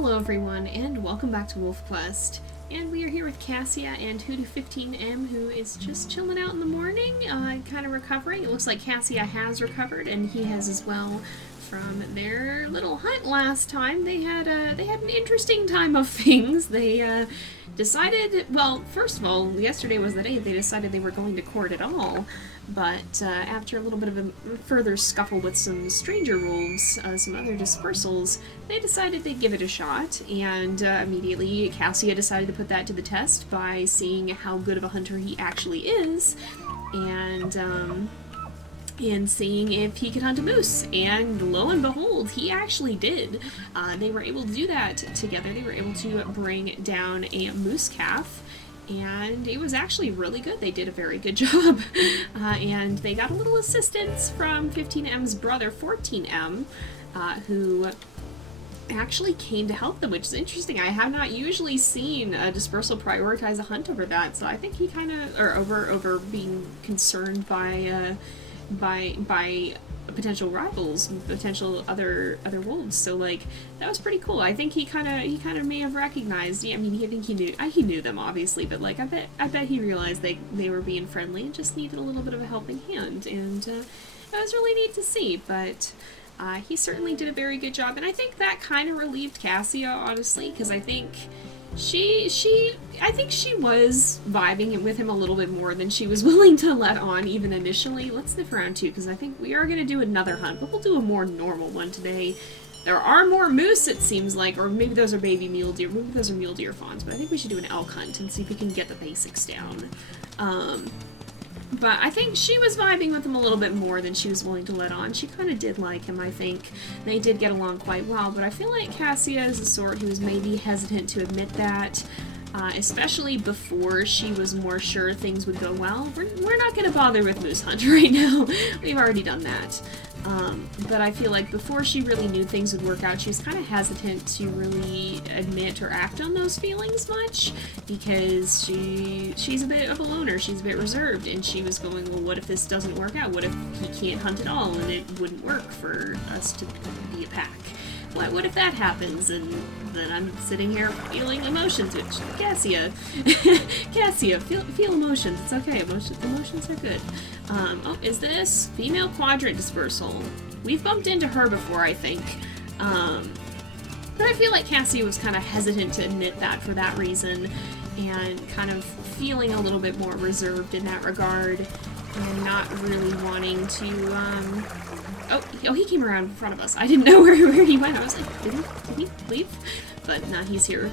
Hello everyone, and welcome back to WolfQuest. And we are here with Cassia and Hoodoo15M, who is just chilling out in the morning, kind of recovering. It looks like Cassia has recovered, and he has as well from their little hunt last time. They had an interesting time of things. They decided, well, first of all, yesterday was the day they decided they were going to court at all. But after a little bit of a further scuffle with some stranger wolves, some other dispersals, they decided they'd give it a shot, and immediately Cassia decided to put that to the test by seeing how good of a hunter he actually is, and seeing if he could hunt a moose. And lo and behold, he actually did. They were able to do that together. They were able to bring down a moose calf, and it was actually really good. They did a very good job. And they got a little assistance from 15M's brother, 14M, who actually came to help them, which is interesting. I have not usually seen a dispersal prioritize a hunt over that, so I think he kind of, or over being concerned by potential rivals, potential other wolves. So like that was pretty cool. I think he kind of may have recognized. Yeah, I mean, he knew them obviously, but like I bet he realized they were being friendly and just needed a little bit of a helping hand, and it was really neat to see. But he certainly did a very good job, and I think that kind of relieved Cassia, honestly, because I think she was vibing with him a little bit more than she was willing to let on even initially. Let's sniff around too, because I think we are going to do another hunt, but we'll do a more normal one today. There are more moose, it seems like, or maybe those are baby mule deer, maybe those are mule deer fawns, but I think we should do an elk hunt and see if we can get the basics down. But I think she was vibing with him a little bit more than she was willing to let on. She kind of did like him, I think. They did get along quite well, but I feel like Cassia is the sort who was maybe hesitant to admit that, especially before she was more sure things would go well. We're not going to bother with moose hunt right now. We've already done that. But I feel like before she really knew things would work out, she was kind of hesitant to really admit or act on those feelings much, because she's a bit of a loner, she's a bit reserved, and she was going, well, what if this doesn't work out? What if he can't hunt at all and it wouldn't work for us to be a pack? What if that happens, and then I'm sitting here feeling emotions, which, Cassia, feel emotions, it's okay, emotions are good. Oh, is this female quadrant dispersal? We've bumped into her before, I think, but I feel like Cassia was kind of hesitant to admit that for that reason, and kind of feeling a little bit more reserved in that regard, and not really wanting to, Oh, he came around in front of us. I didn't know where he went. I was like, did he leave? But no, he's here.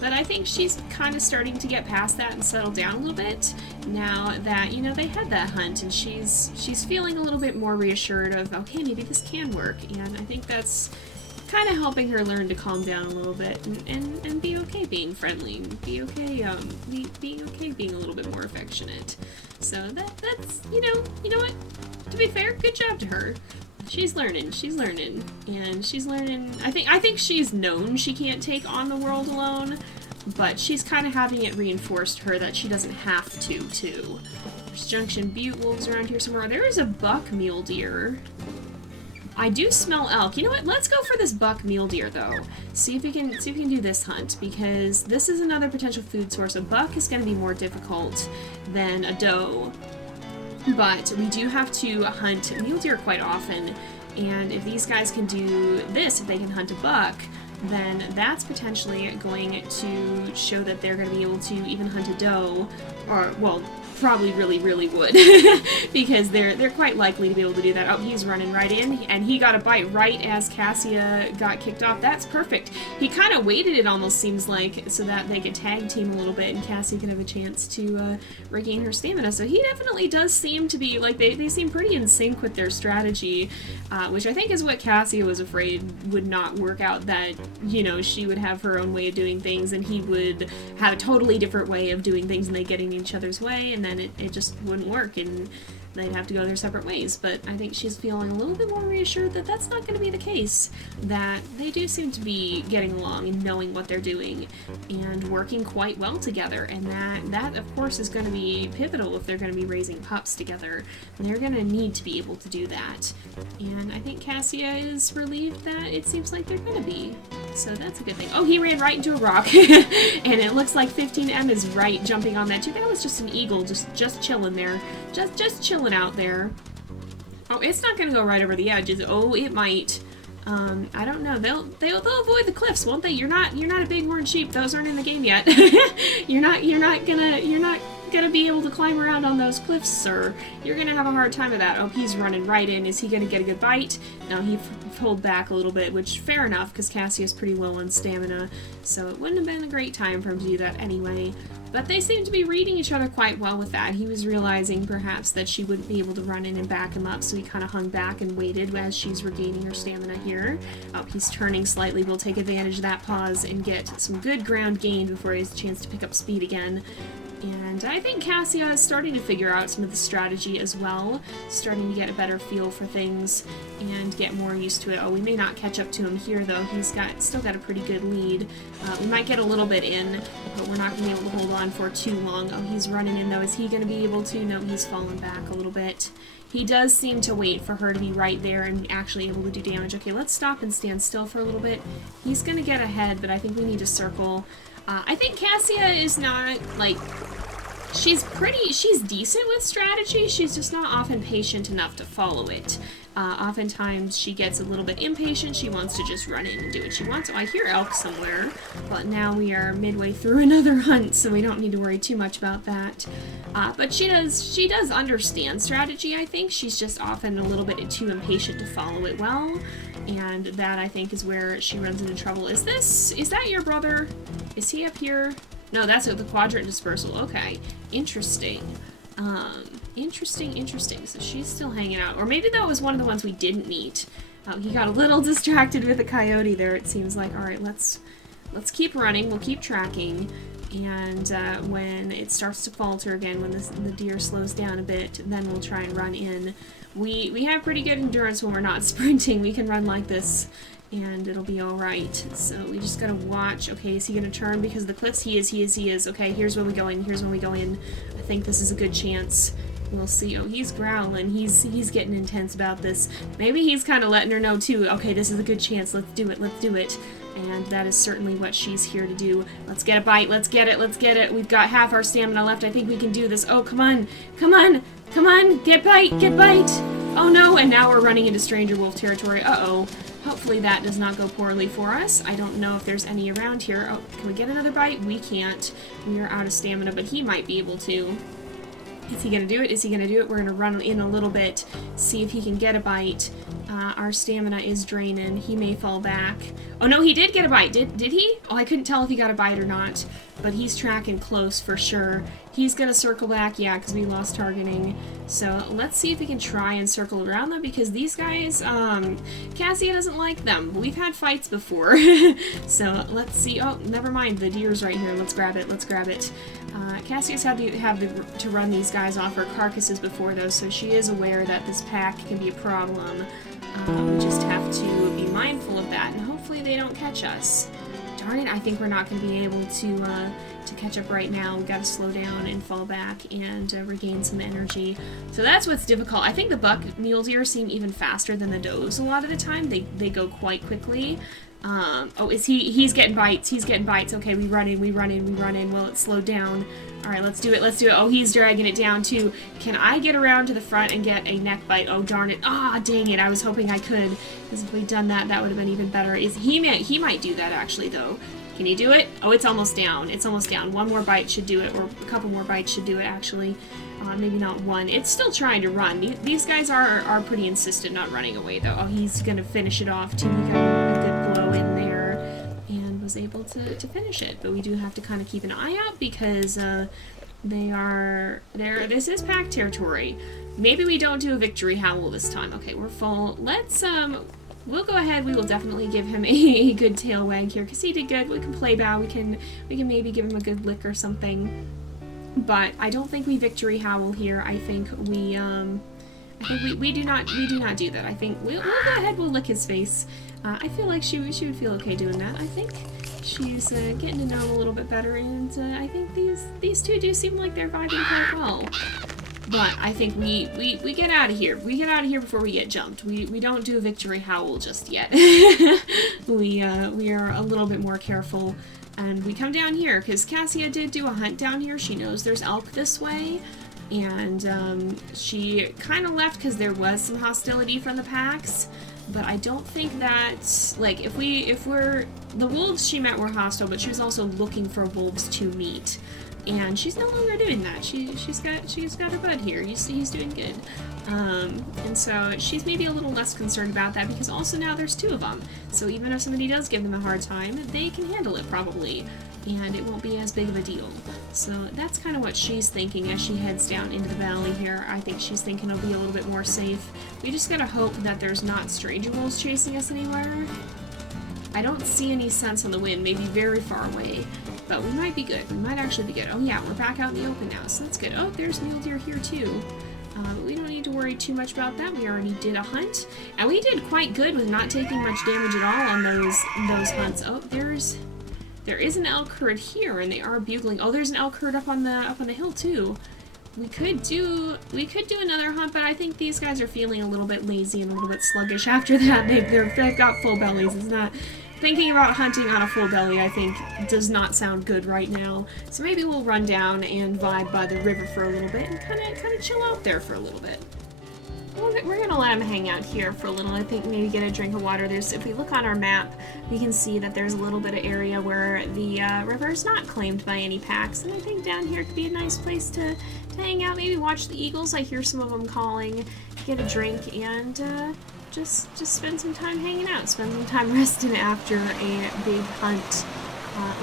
But I think she's kind of starting to get past that and settle down a little bit now that, you know, they had that hunt, and she's feeling a little bit more reassured of, okay, maybe this can work, and I think that's kind of helping her learn to calm down a little bit and be okay being friendly, be okay, being okay being a little bit more affectionate. So that's, you know what? To be fair, good job to her. She's learning, and she's learning. I think she's known she can't take on the world alone, but she's kind of having it reinforced to her that she doesn't have to, too. There's Junction Butte wolves around here somewhere. There is a buck mule deer. I do smell elk. You know what? Let's go for this buck mule deer, though. See if we can do this hunt, because this is another potential food source. A buck is going to be more difficult than a doe, but we do have to hunt mule deer quite often, and if these guys can do this, if they can hunt a buck, then that's potentially going to show that they're going to be able to even hunt a doe, or, well, probably really would, because they're quite likely to be able to do that. Oh, he's running right in, and he got a bite right as Cassia got kicked off. That's perfect. He kind of waited, it almost seems like, so that they could tag team a little bit and Cassia could have a chance to regain her stamina. So he definitely does seem to be, like, they seem pretty in sync with their strategy, which I think is what Cassia was afraid would not work out, that, you know, she would have her own way of doing things and he would have a totally different way of doing things, and they get in each other's way, and then it just wouldn't work. And they'd have to go their separate ways. But I think she's feeling a little bit more reassured that that's not going to be the case, that they do seem to be getting along and knowing what they're doing and working quite well together, and that of course is going to be pivotal if they're going to be raising pups together. They're going to need to be able to do that, and I think Cassia is relieved that it seems like they're going to be. So that's a good thing. Oh, he ran right into a rock, and it looks like 15M is right jumping on that too. That was just an eagle, just chilling there, just chilling out there. Oh, it's not gonna go right over the edges. Oh, it might. I don't know. They'll avoid the cliffs, won't they? You're not a bighorn sheep. Those aren't in the game yet. you're not gonna be able to climb around on those cliffs, sir. You're gonna have a hard time with that. Oh, he's running right in. Is he gonna get a good bite? No, he pulled back a little bit, which fair enough, because Cassia's pretty low on stamina, so it wouldn't have been a great time for him to do that anyway. But they seem to be reading each other quite well with that. He was realizing perhaps that she wouldn't be able to run in and back him up, so he kind of hung back and waited as she's regaining her stamina here. Oh, he's turning slightly. We'll take advantage of that pause and get some good ground gained before he has a chance to pick up speed again. And I think Cassia is starting to figure out some of the strategy as well, starting to get a better feel for things and get more used to it. Oh, we may not catch up to him here, though. He's still got a pretty good lead. We might get a little bit in, but we're not going to be able to hold on for too long. Oh, he's running in, though. Is he going to be able to? No, he's fallen back a little bit. He does seem to wait for her to be right there and actually able to do damage. Okay, let's stop and stand still for a little bit. He's going to get ahead, but I think we need to circle. I think Cassia is not, like, she's decent with strategy, she's just not often patient enough to follow it. Oftentimes she gets a little bit impatient, she wants to just run in and do what she wants. Oh, I hear elk somewhere, but now we are midway through another hunt, so we don't need to worry too much about that. But she does understand strategy, I think. She's just often a little bit too impatient to follow it well, and that, I think, is where she runs into trouble. Is that your brother? Is he up here? No, that's the quadrant dispersal. Okay. Interesting. Interesting. So she's still hanging out. Or maybe that was one of the ones we didn't meet. He got a little distracted with the coyote there, it seems like. Alright, let's keep running. We'll keep tracking. And when it starts to falter again, when the deer slows down a bit, then we'll try and run in. We have pretty good endurance when we're not sprinting. We can run like this, and it'll be alright. So we just gotta watch. Okay, is he gonna turn because of the cliffs? He is. Okay, here's when we go in. I think this is a good chance. We'll see. Oh, he's growling. He's getting intense about this. Maybe he's kind of letting her know, too. Okay, this is a good chance. Let's do it. And that is certainly what she's here to do. Let's get a bite. Let's get it. We've got half our stamina left. I think we can do this. Oh, come on. Get bite. Oh, no. And now we're running into stranger wolf territory. Uh-oh. Hopefully that does not go poorly for us. I don't know if there's any around here. Oh, can we get another bite? We can't. We are out of stamina, but he might be able to. Is he gonna do it? We're gonna run in a little bit, see if he can get a bite. Our stamina is draining. He may fall back. Oh no, he did get a bite. Did he? Oh, I couldn't tell if he got a bite or not, but he's tracking close for sure. He's gonna circle back, yeah, because we lost targeting. So let's see if we can try and circle around them, because these guys, Cassia doesn't like them. We've had fights before. So let's see. Oh, never mind. The deer's right here. Let's grab it. Cassia's had to run these guys off her carcasses before, though, so she is aware that this pack can be a problem. We just have to be mindful of that, and hopefully they don't catch us. Darn it, I think we're not going to be able to catch up right now. We've got to slow down and fall back and regain some energy. So that's what's difficult. I think the buck mule deer seem even faster than the does a lot of the time. They go quite quickly. Oh, he's getting bites. Okay, we run in. Well, it's slowed down. Alright, let's do it. Oh, he's dragging it down, too. Can I get around to the front and get a neck bite? Oh, darn it. Ah, dang it. I was hoping I could, because if we'd done that, that would have been even better. He might do that, actually, though. Can he do it? Oh, it's almost down. One more bite should do it, or a couple more bites should do it, actually. Maybe not one. It's still trying to run. These guys are pretty insistent not running away, though. Oh, he's going to finish it off, too. He got a good blow in there and was able to finish it. But we do have to kind of keep an eye out, because this is pack territory. Maybe we don't do a victory howl this time. Okay, we're full. Let's, we'll go ahead. We will definitely give him a good tail wag here, because he did good. We can play bow. We can maybe give him a good lick or something. But I don't think we victory howl here. I think we do not do that. I think we'll go ahead, we'll lick his face. I feel like she would feel okay doing that. I think she's getting to know him a little bit better, and I think these two do seem like they're vibing quite well. But I think we get out of here. We get out of here before we get jumped. We don't do a victory howl just yet. we are a little bit more careful, and we come down here because Cassia did do a hunt down here. She knows there's elk this way. And she kind of left because there was some hostility from the packs, but I don't think that, like, if we're the wolves she met were hostile, but she was also looking for wolves to meet, and she's no longer doing that. She's got her bud here. He's doing good, and so she's maybe a little less concerned about that because also now there's two of them. So even if somebody does give them a hard time, they can handle it probably, and it won't be as big of a deal. So that's kind of what she's thinking as she heads down into the valley here. I think she's thinking it'll be a little bit more safe. We just gotta hope that there's not stranger wolves chasing us anywhere. I don't see any sense on the wind, maybe very far away, but we might be good. We might actually be good. Oh yeah, we're back out in the open now, so that's good. Oh, there's mule deer here too. But we don't need to worry too much about that. We already did a hunt, and we did quite good with not taking much damage at all on those hunts. Oh, there is an elk herd here, and they are bugling. Oh, there's an elk herd up on the hill too. We could do another hunt, but I think these guys are feeling a little bit lazy and a little bit sluggish after that. They've got full bellies. It's not thinking about hunting on a full belly. I think does not sound good right now. So maybe we'll run down and vibe by the river for a little bit and kind of chill out there for a little bit. We're gonna let him hang out here for a little. I think maybe get a drink of water. If we look on our map, we can see that there's a little bit of area where the river is not claimed by any packs, and I think down here could be a nice place to hang out. Maybe watch the eagles. I hear some of them calling. Get a drink and just spend some time hanging out. Spend some time resting after a big hunt.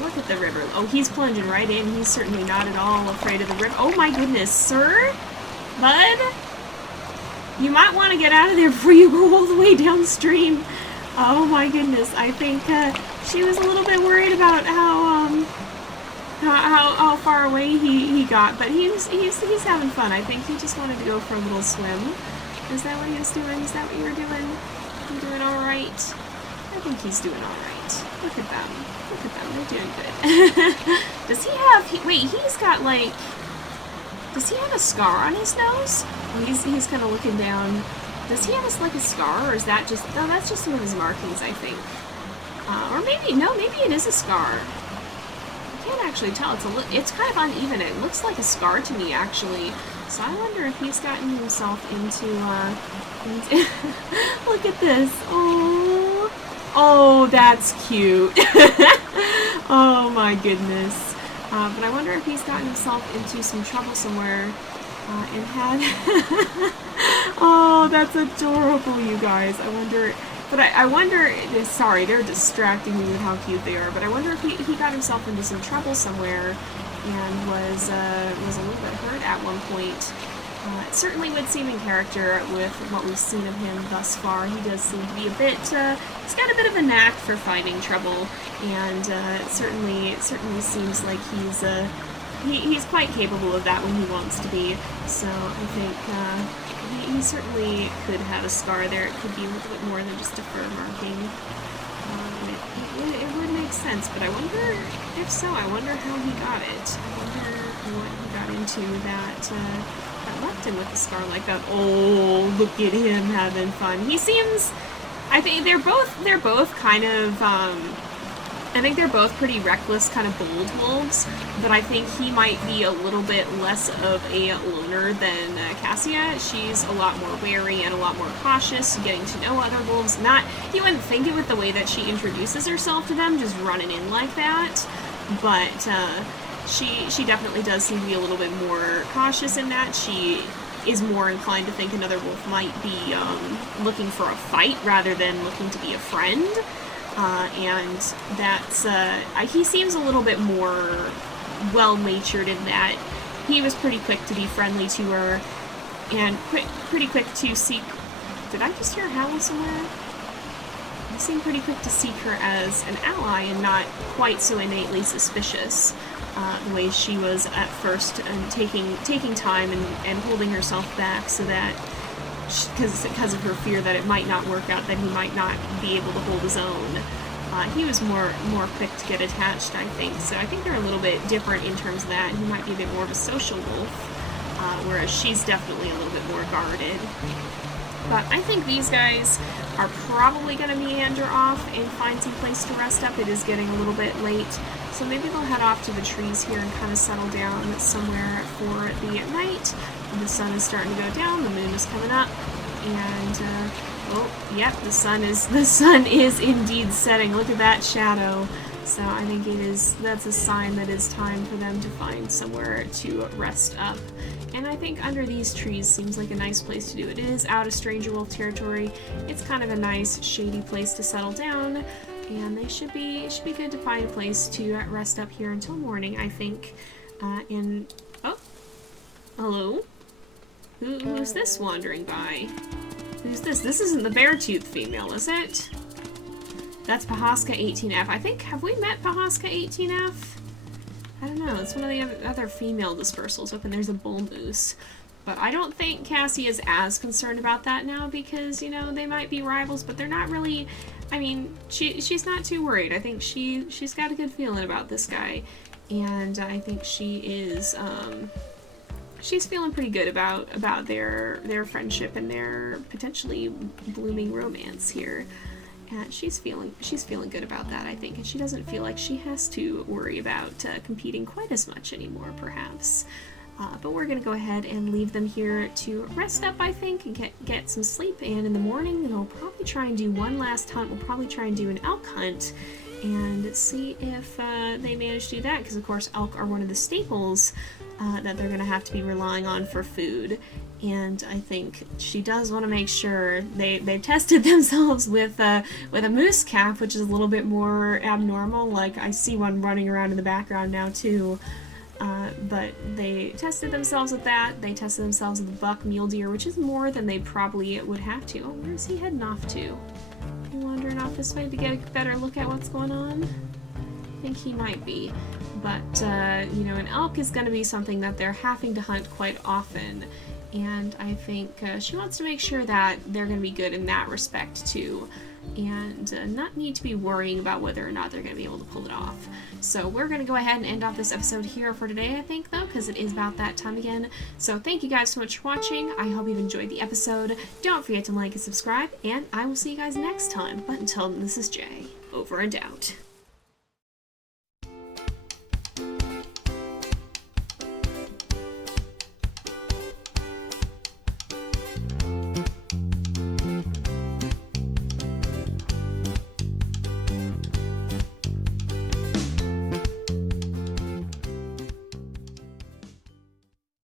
Look at the river. Oh, he's plunging right in. He's certainly not at all afraid of the river. Oh my goodness, sir, bud. You might want to get out of there before you go all the way downstream. Oh my goodness, I think she was a little bit worried about how far away he got, but he's having fun. I think he just wanted to go for a little swim. Is that what he was doing? Is that what you were doing? You doing all right? I think he's doing all right. Look at them. Look at them. They're doing good. Does he have? Wait, he's got like. Does he have a scar on his nose? He's kind of looking down. Does he have a scar, or is that just... No, that's just some of his markings, I think. Or maybe... No, maybe it is a scar. I can't actually tell. It's kind of uneven. It looks like a scar to me, actually. So I wonder if he's gotten himself into Look at this. Oh, oh, that's cute. Oh my goodness. But I wonder if he's gotten himself into some trouble somewhere and had... Oh, that's adorable, you guys. I wonder... But I wonder... Sorry, they're distracting me with how cute they are, but I wonder if he got himself into some trouble somewhere and was a little bit hurt at one point. It certainly would seem in character with what we've seen of him thus far. He does seem to be a bit, he's got a bit of a knack for finding trouble, and it certainly seems like he's quite capable of that when he wants to be. So I think he certainly could have a scar there. It could be a little bit more than just a fur marking. It would make sense, but I wonder, if so, I wonder how he got it. I wonder what he got into that left him with a scar like that. Oh, look at him having fun. He seems, I think they're both kind of, I think they're both pretty reckless, kind of bold wolves, but I think he might be a little bit less of a loner than Cassia. She's a lot more wary and a lot more cautious, getting to know other wolves. You wouldn't think it with the way that she introduces herself to them, just running in like that, but she definitely does seem to be a little bit more cautious in that. She is more inclined to think another wolf might be looking for a fight rather than looking to be a friend. And that's, he seems a little bit more well-natured in that he was pretty quick to be friendly to her, and pretty quick to seek... Did I just hear a howl somewhere? He seemed pretty quick to seek her as an ally and not quite so innately suspicious. the way she was at first, and taking time and holding herself back so that, because of her fear that it might not work out, that he might not be able to hold his own. He was more quick to get attached, I think. So I think they're a little bit different in terms of that. He might be a bit more of a social wolf, whereas she's definitely a little bit more guarded. But I think these guys are probably going to meander off and find some place to rest up. It is getting a little bit late, so maybe they'll head off to the trees here and kind of settle down somewhere for the night. The sun is starting to go down, the moon is coming up, and oh, yep, the sun is indeed setting. Look at that shadow. So I think that's a sign that it's time for them to find somewhere to rest up. And I think under these trees seems like a nice place to do it. It is out of Stranger Wolf territory. It's kind of a nice shady place to settle down, and they should be good to find a place to rest up here until morning, I think. Oh, hello. Who's this wandering by? Who's this? This isn't the bear-toothed female, is it? That's Pahaska 18F. I think, have we met Pahaska 18F? I don't know. It's one of the other female dispersals. Up and there's a bull moose. But I don't think Cassie is as concerned about that now because, you know, they might be rivals, but they're not really... I mean, she's not too worried. I think she's got a good feeling about this guy. And I think she is, she's feeling pretty good about their friendship and their potentially blooming romance here. And she's feeling good about that, I think, and she doesn't feel like she has to worry about competing quite as much anymore, perhaps. But we're going to go ahead and leave them here to rest up, I think, and get some sleep. And in the morning, they'll probably try and do one last hunt. We'll probably try and do an elk hunt and see if they manage to do that, because, of course, elk are one of the staples that they're going to have to be relying on for food. And I think she does want to make sure they've tested themselves with a moose calf, which is a little bit more abnormal. Like, I see one running around in the background now, too. But they tested themselves with that. They tested themselves with the buck mule deer, which is more than they probably would have to. Oh, where is he heading off to? Wandering off this way to get a better look at what's going on? I think he might be. But, you know, an elk is going to be something that they're having to hunt quite often. And I think she wants to make sure that they're going to be good in that respect, too. And not need to be worrying about whether or not they're going to be able to pull it off. So we're going to go ahead and end off this episode here for today, I think, though, because it is about that time again. So thank you guys so much for watching. I hope you've enjoyed the episode. Don't forget to like and subscribe, and I will see you guys next time. But until then, this is Jay. Over and out.